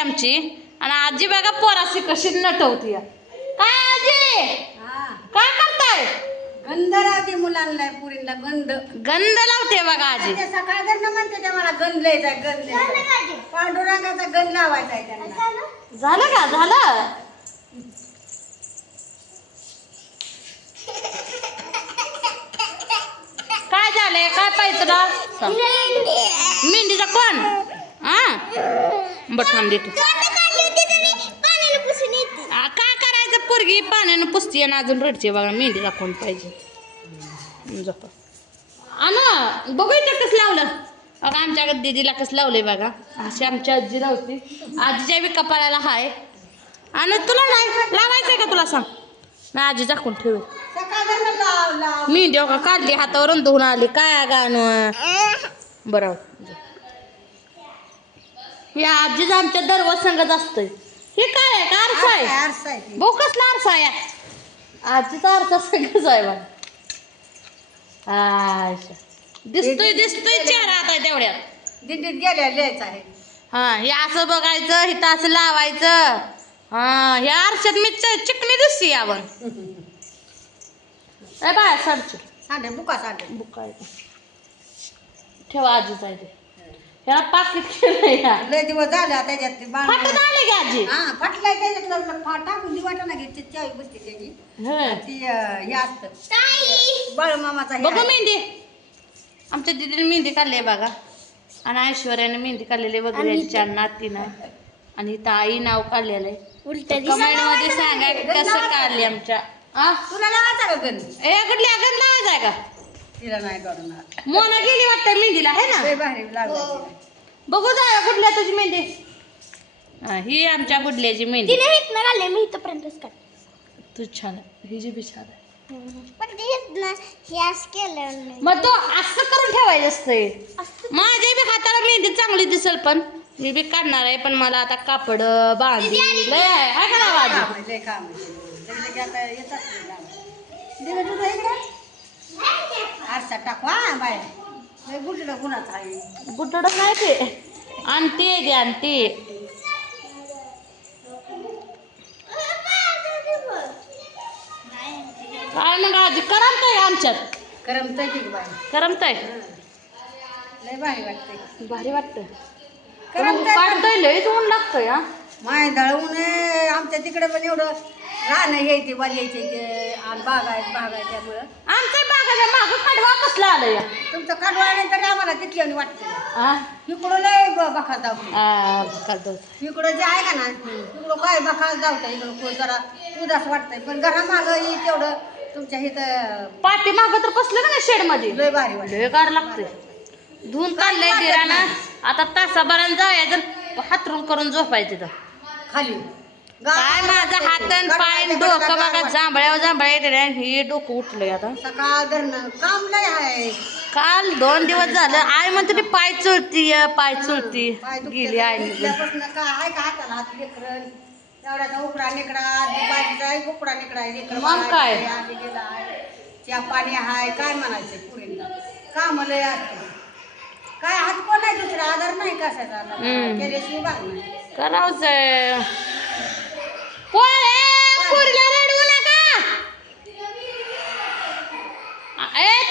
आमची आणि आजी बघा पोराशी कशी नटवती काय आजी काय करताय गंध लावते मुलांना पुरीला गंध गंध लावते बघा आजी सकाळ जर म्हणते ते मला गंध लिहायचा गंध पांडुरंगाचा गंध लावायचा आहे त्यांना झालं का झालं काय झालंय काय पाहिजे तुला मेहंदीचा कोण बट थांब देतो काय करायचं पोरगी पाण्यानं पुसती आणि अजून रडते बघा मेहंदीचा कोण पाहिजे जप बघू इथं कसं लावलं बघा आमच्या दीदीला कसं लावलंय बघा अशी आमची आजी लावती आजीच्या बी कपाळाला हाय आणि तुला नाही लावायचंय का तुला सांग ना आजी झाकून ठेवेल मेहंदी का काढली हातावरून धुवून आली काय गाणं बरोबर हे आजीच आमच्या दररोज संगत असतंय हे काय आहे का आरसा आहे भाऊ कसला आरसा आहे आजीचा आरसा सगळंच आहे बघा दिसतोय चेहरा आता तेवढ्यात दिंडीत गेल्या लिहायचं आहे हे असं बघायचं इथं असं लावायचं ह्या आरशात मी चिकणी दिसते आपण ए बाय साडे बुका ठेवा आजीच आहे ते ह्याला पाकिट केलं लय दिवस झाला त्याच्यात फाटत आले की आजी फाटलाय त्याच्यातलं टाकून दिवाटा ना घ्यायची चावी बसते त्याची ती हे असतं बाळमामाचा बघू मेहंदी आमच्या दीदीने मेहंदी काढली बघा आणि ऐश्वर्याने मेहंदी काढलेली वगैरे नातीनं आणि इथं आई नाव काढलेलं आहे कमेंट मध्ये सांगा कसं काढली आमच्या तुला लावायचा का गण कुठल्या गण लावायचा का तिला नाही काढून मोना गेली वाटतं मेहंदीला आहे ना बाहेर लावलं बघू जा कुठल्या तुझी मेहंदी ही आमच्या गुडल्याची मेहंदी मी इथपर्यंतच काढ तू छान आहे ही जी बी छान आहे मग तो असं करून ठेवायचं असतंय माझ्या बी हाताला मेहंदी चांगली दिसेल पण मी बी काढणार आहे पण मला आता कापड बांधली लय आहे का ना बाजू आरसा टाकवा बाय गुडडा गुणाचा आहे गुड्डड नाही ते आणते दे आणते काय मग आजी करमतंय आमच्यात करमतंय की बाय करमतंय लय भारी वाटतंय भारी वाटतं करमतंय काढतंय लय ऊन लागतंय माय दळून आमच्या तिकडे पण एवढं राहणं यायचे वाल यायचे ते आणि बाग आहे त्यामुळं आमच्या बागाच्या मागं कडवा कसला आलं या तुमचं काढवायनंतर आम्हाला तिथली वाटतं इकडं लय बखास धावतो इकडं जे आहे का ना तिकडं काय बखास धावतं इकडं जरा उदास वाटतंय पण घरा मागं तेवढं तुमच्या इथं पाठी मागं तर कसलं ना शेड मध्ये लय भारी वाटतं लय गार लागतंय धुवून काढलंय दिराना आता तासाभरानं जायचं हातरून करून झोपायचं तिथं खाली काय माझं हातन पाय डोकं बघा जांभळ्या हे डोकं उठलंय आता सकाळ धरणं काम लय आहे काल 2 दिवस झालं आई म्हणते ती पाय चुळती गेली आई उठल्यापासून काय आहे का हाताला हात लेकरं एवढ्याचा उकडा निकडा बाईचा उकडा निकडा लेकरं मग काय? आम्ही गेला आहे त्या पाणी आहे काय म्हणायचं पुरीला काम लय असतं काय हात कोण नाही दुसरा आधार नाही कशाचा केल्याशिवाय भाग नाही करावंच पोरीला रडवू नका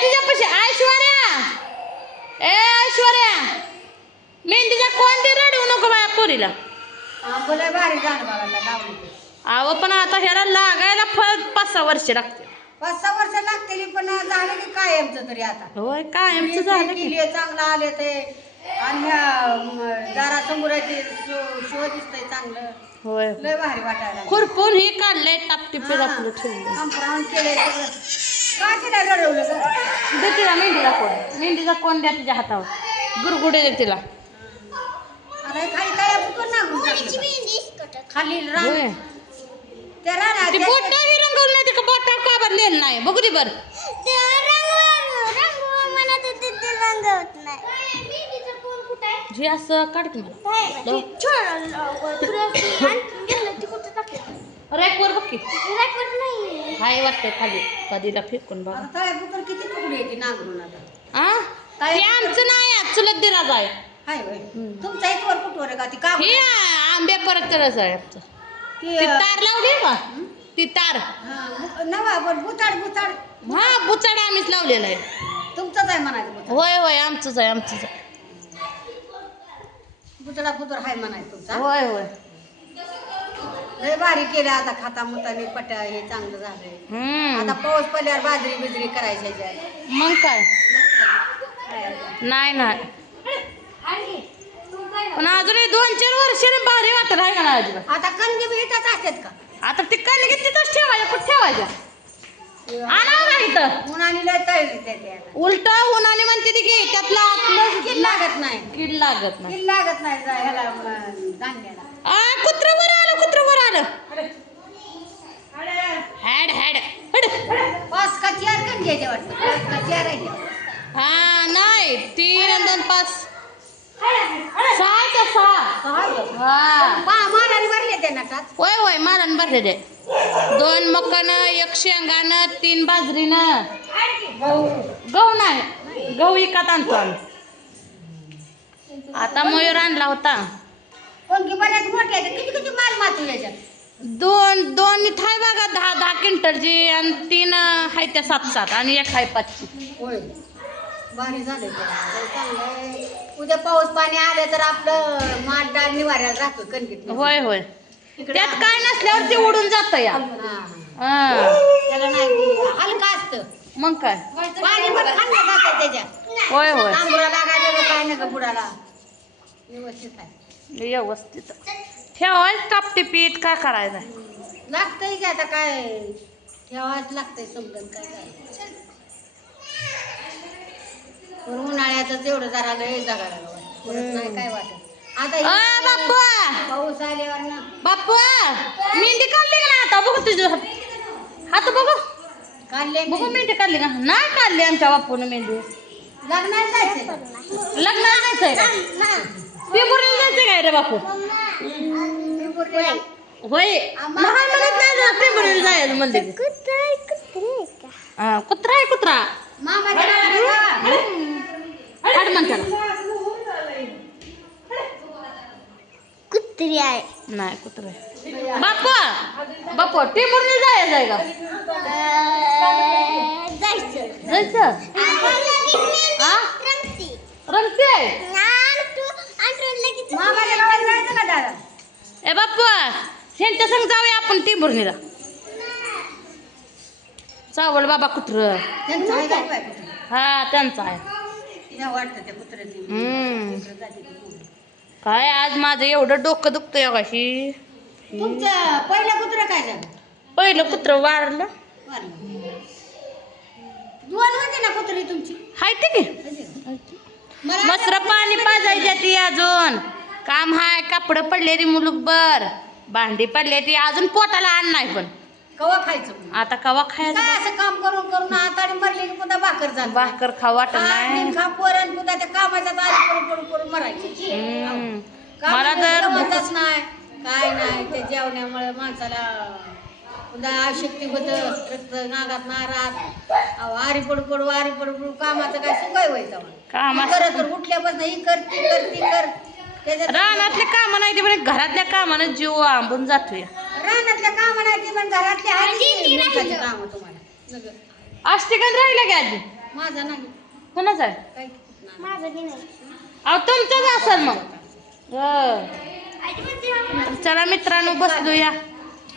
तुझ्यापाशी ऐश्वर्या मेहंदीचा कोण ते रडवू नको बाया पोरीला लय भारी जाण बघायला लावली अहो पण आता ह्याला लागायला 5-6 वर्ष लागते 5-6 वर्ष लागतील पण झालं की कायमचं तरी आता होय कायमचं झालं की चांगलं आले ते आणि दारासमोराचे शो दिसतंय चांगलं होय लय भारी वाटायला खुरपून हे काढलंय टापटिपे आपलं ठेवलं संप्रावण केलंय सगळं काय तिला रडवलं गं दे तिला मेहंदीचा कोण द्या तिच्या हातावर गुरगुडे दे तिला अरे खाली काय फुकून नागून टाकलं खाली होय त्या राहणार ती बोटाही रंगवलं नाही का बोटावर का बरं लिहिलं नाही बघू दे बरं हे असं काढते मला रॅकवर बघ की हाय वाटतंय खाली कधीला फेकून बघा तळ्या फुकून किती तुकडे येते नांगरून आता ते आमचं नाही चुलत दिराज आहे हाय होय. तुमचा इथवर कुठवर का ती का हे आंबे परत तरच आहे आमचं. ती ती तार लावली का ती तार नवा पण बुताड हा बुचाड आम्हीच लावलेला आहे. तुमचंच आहे म्हणायचं बुताड. होय होय आमचंच आहे. बुतडा हाय म्हणायचं तुमचा. होय होय. लय भारी केलं आता खाता मुताने पट्या हे चांगलं झालंय. आता पाऊस पडल्यावर बाजरी बिजरी करायची ह्याच्यात. मग काय नाही पण अजून 2-4 वर्षाने भारी वाटत आहे का ना अजिबात. आता कणगी बी इथंच असतात का? आता ते कणगी तिथंच ठेवायच्या. कुठं ठेवायच्या आणावं नाही तर उन्हाने लय तळले उलट उन्हाने म्हणते ती की त्यातलं आतलं कीड लागत नाही. कीड लागत नाही. कीड लागत नाही ह्याला धान्याला. कुत्रं वर आलं हॅड हॅड हड 5 का 4 कणगी घ्यायचे वाटतं. 5 का 4 आहे ते. हा नाही 3 आणि 2 5 6 हा मानाने भरले ते नटात. होय होय मालन भरलेले 2 मकानं 1 शेंगानं 3 बाजरीनं. गहू नाही गहू विकत आणतो आम्ही. आता मयूर आणला होता. कणगी बऱ्याच मोठे आहेत. किती माल मातू याच्यात. 2 थाय बघा 10 क्विंटलची आणि 3 आहे त्या 7 आणि 1 आहे 5ची. होय भारी झाले ते. चांगलं आहे. उद्या पाऊस पाणी आलं तर आपलं माल डाळ निवाऱ्याला राहतो कणगीत. होय होय त्यात काय नसल्यावर ते उडून जातं या. त्याला नाही हलका असतं. मग काय पाणी पण खाल्लं जातं त्याच्यात. होय होय तांबूरा लागायला काय नका बुडाला. व्यवस्थित आहे. व्यवस्थित ठेवायच टापटिपीत काय करायचं. लागतंय की आता काय ठेवायच लागतंय समजून काय काय. उन्हाळ्याचं तेवढं जरा लय जगायला वाटत. परत नाही काय वाटत आता बाप्पू पाऊस आल्यावर ना. बाप्पू मेंढी काढली का ना आता बघू तुझं हात बघू काढले बघू मेंढी काढली का नाही काढली आमच्या बाप्पून मेंढी. लग्नाला जायचं. लग्नाला जायचंय का पिंपरीला जायचंय काय रे बापू. होय म्हणत नाही जा पिंपरीला जायचं म्हणते. कुत्रा आहे कुत्रा मामा हाड म्हणताना कुत्री आहे. नाही कुत्रा आहे. बाप्पा पिंपरीला जायचंय का जायचं जायचं रमते मामाच्या गावाला जायचं का दादा. ए बाप्पा ह्यांच्या संग जाऊया आपण टिंबुर्णीला. चावल बाबा कुत्र त्यांचं आहे काय बाय कुत्रं? हा त्यांचा आहे. या वाटतं त्या कुत्र्याची. काय आज माझं एवढं डोकं दुखतं योगाशी. तुमचं पहिलं कुत्रं काय झालं. पहिलं कुत्र वारलं. वारलं. 2 होती ना कुत्री तुमची. हाय ते की मला मसर पाणी पाजायच्या ती अजून काम हाय. कापड पडले ती मुलुकभर भांडी पडले ती अजून पोटाला आण नाही पण कवा खायचं. आता कवा खायचं. काय असं काम करून करून हाताने मरले की पुन्हा भाकर झाली. भाकर खाऊ वाटत नाही. खा पोरण पुन्हा त्या कामाच्या तारी करून मरायची. मला तर जेवणच नाही काय नाही. त्या जेवण्यामुळे माणसाला पुन्हा अशक्ती होतं. रक्त नागात नारात वारी पडू कामाचं काय सुकाय व्हायचं. काम करत तर उठल्यापासून ही कर ती कर त्याच्यात रानातले काम नाही ते पण घरातल्या कामानं जीव आंबून जातोय. रानातल्या कामं नाही ती पण घरातली आहे काम तुम्हाला. अष्टगंध राहिलं की आजी माझा नाही कोणाच आहे काय माझं बी नाही. अहो तुमचंच असेल मग. चला मित्रांनो बसलूया.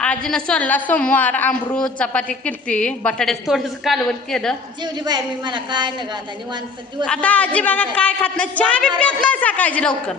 आजीनं सोडला सोमवार अमृत चपाती केलती बटाट्याचं थोडंसं कालवण केलं. जेवली बाय मी मला काय नका आता निवांत दिवस आता आजी बघा काय खात नाही. चहा बी पित नाही सकाळची लवकर.